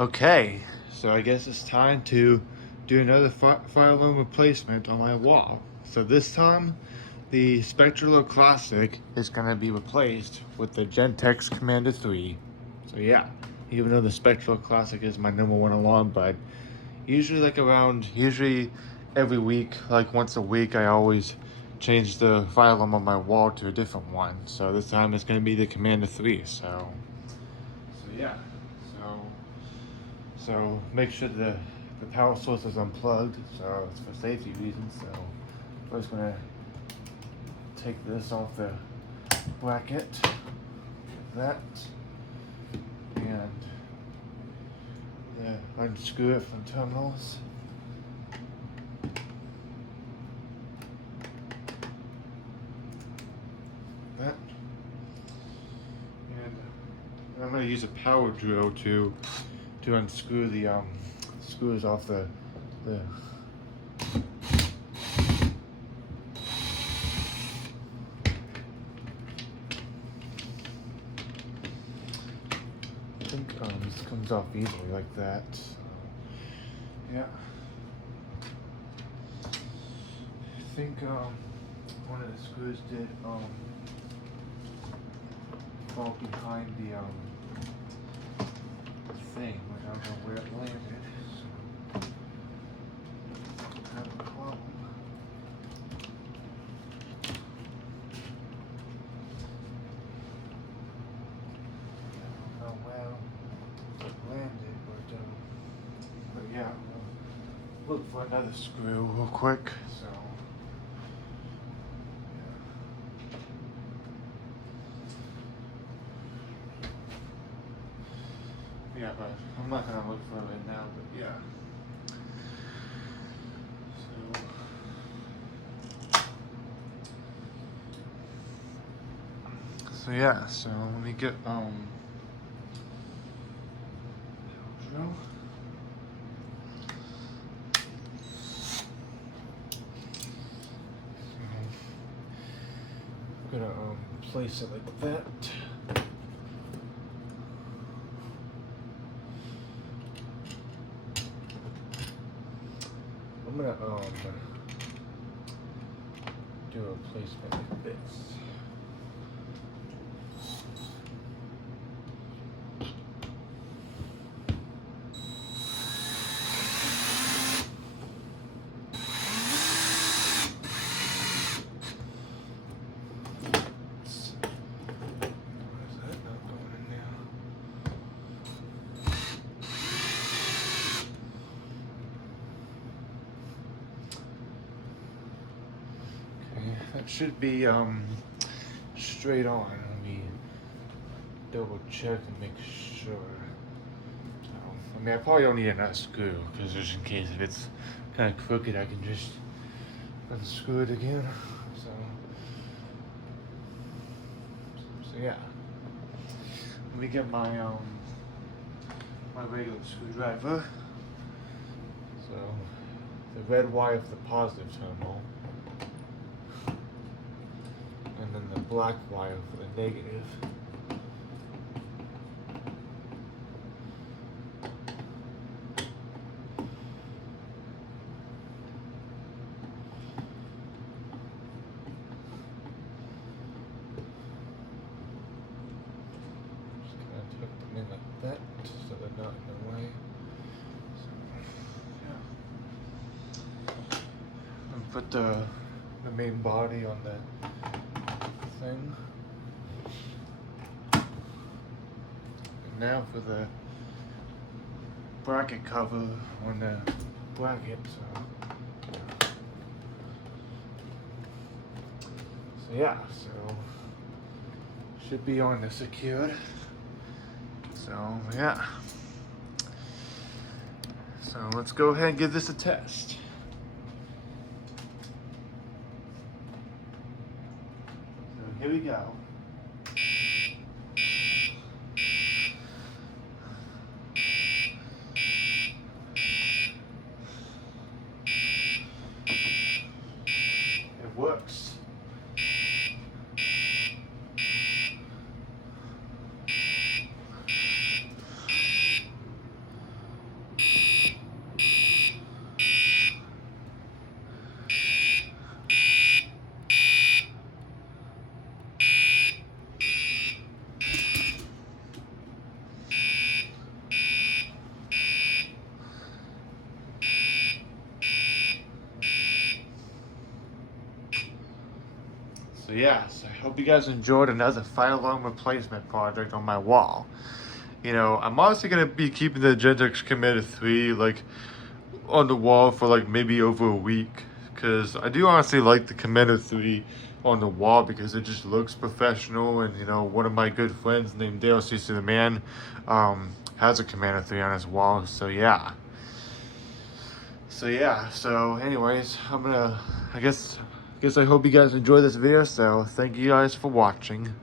Okay, so I guess it's time to do another fire alarm replacement on my wall. So this time, the Spectralo Classic is going to be replaced with the Gentex Commander 3. So yeah, even though the Spectralo Classic is my number one alarm, but usually every week, like once a week, I always change the fire alarm on my wall to a different one. So this time it's going to be the Commander 3. So yeah, so so make sure the power source is unplugged, so it's for safety reasons. So first gonna take this off the bracket, like that, and unscrew it from terminals. That, and I'm gonna use a power drill to unscrew the screws off the I think this comes off easily like that. So, yeah. I think one of the screws did fall behind the thing, but I don't know where it landed. So I have a problem. I don't know where it landed, but yeah, we'll look for another screw real quick. So. Yeah, but I'm not gonna look for it now, but yeah. So yeah, so let me get drill. I'm gonna place it like that. I'm gonna do a placement like this. That should be straight on. Let me double check and make sure. I mean, I probably don't need another screw because just in case if it's kind of crooked, I can just unscrew it again. So yeah. Let me get my my regular screwdriver. So the red wire for the positive terminal. And then the black wire for the negative. Just gonna tuck them in like that so they're not in the way. So, yeah. And put the main body on the thing. And now for the bracket cover on the bracket. So yeah, so should be on the secured. So yeah. So let's go ahead and give this a test. So here we go. It works. yeah, so I hope you guys enjoyed another fire alarm replacement project on my wall. You know, I'm honestly gonna be keeping the Gentex Commander 3 like on the wall for like maybe over a week, because I do honestly like the Commander 3 on the wall because it just looks professional. And you know, one of my good friends named Dale CC the Man has a Commander 3 on his wall. So yeah. So anyways, I guess I hope you guys enjoyed this video. So thank you guys for watching.